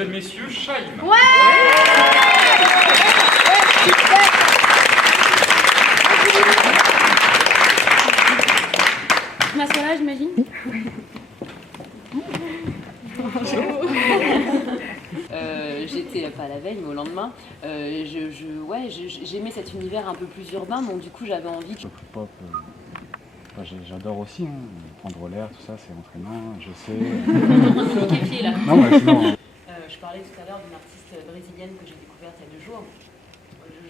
et messieurs, Shaim. Ouais. Je m'assois là, j'imagine. J'étais pas la veille, mais au lendemain. J'aimais cet univers un peu plus urbain, donc du coup j'avais envie. Pop, j'adore aussi, hein. Prendre l'air, tout ça, c'est entraînant, je sais. Liquéfié là. Non, mais sinon. Je parlais tout à l'heure d'une artiste brésilienne que j'ai découverte il y a 2 jours.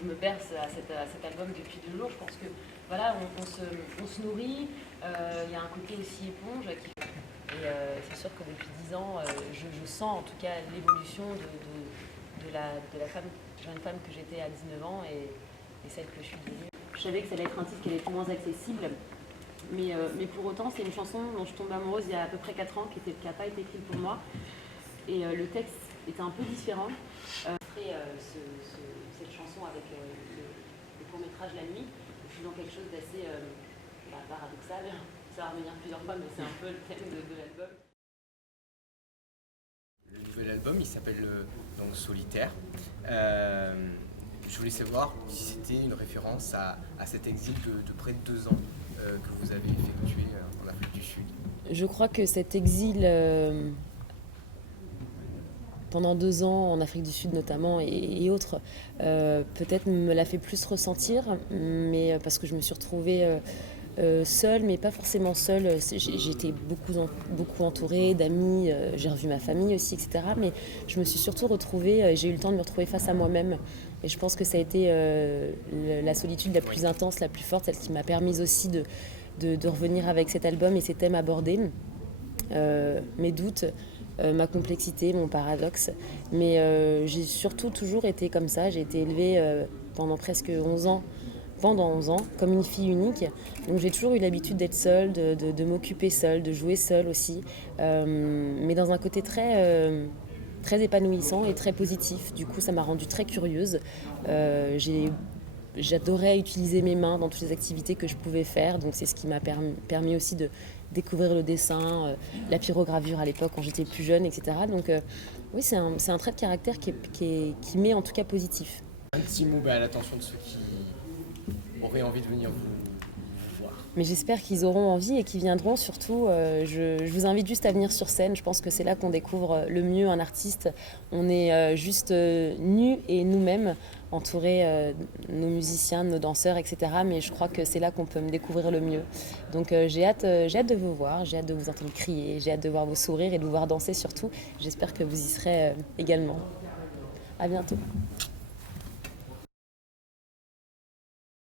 Je me berce à cet album depuis 2 jours. Je pense que voilà, on se nourrit. Il y a un côté aussi éponge. Et c'est sûr que depuis 10 ans, je sens en tout cas l'évolution de la jeune femme que j'étais à 19 ans et celle que je suis devenue. Je savais que ça allait être un titre qui allait être moins accessible. Mais pour autant, c'est une chanson dont je tombe amoureuse il y a à peu près 4 ans, qui n'a pas été écrite pour moi. Et le texte était un peu différent. Cette chanson avec le court-métrage La Nuit, je suis dans quelque chose d'assez paradoxal. Ça va revenir plusieurs fois, mais c'est un peu le thème de l'album. Le nouvel album, il s'appelle donc Solitaire. Je voulais savoir si c'était une référence à cet exil de près de 2 ans que vous avez effectué en Afrique du Sud. Je crois que cet exil, pendant 2 ans en Afrique du Sud notamment et autres, peut-être me l'a fait plus ressentir, mais parce que je me suis retrouvée seule, mais pas forcément seule. J'étais beaucoup entourée d'amis, j'ai revu ma famille aussi, etc. Mais je me suis surtout retrouvée, j'ai eu le temps de me retrouver face à moi-même. Et je pense que ça a été la solitude la plus intense, la plus forte, celle qui m'a permis aussi de revenir avec cet album et ces thèmes abordés. Mes doutes, ma complexité, mon paradoxe. Mais j'ai surtout toujours été comme ça. J'ai été élevée pendant presque 11 ans comme une fille unique. Donc j'ai toujours eu l'habitude d'être seule, de m'occuper seule, de jouer seule aussi, mais dans un côté très épanouissant et très positif. Du coup, ça m'a rendue très curieuse. J'adorais utiliser mes mains dans toutes les activités que je pouvais faire, donc c'est ce qui m'a permis aussi de découvrir le dessin, la pyrogravure à l'époque quand j'étais plus jeune, etc. Donc oui, c'est un trait de caractère qui m'est en tout cas positif. Un petit mot à l'attention de ceux qui auraient envie de venir vous voir. Mais j'espère qu'ils auront envie et qu'ils viendront surtout. Je vous invite juste à venir sur scène. Je pense que c'est là qu'on découvre le mieux un artiste. On est juste nus et nous-mêmes, entourés nos musiciens, nos danseurs, etc. Mais je crois que c'est là qu'on peut me découvrir le mieux. Donc j'ai hâte de vous voir, j'ai hâte de vous entendre crier, j'ai hâte de voir vos sourires et de vous voir danser surtout. J'espère que vous y serez également. À bientôt.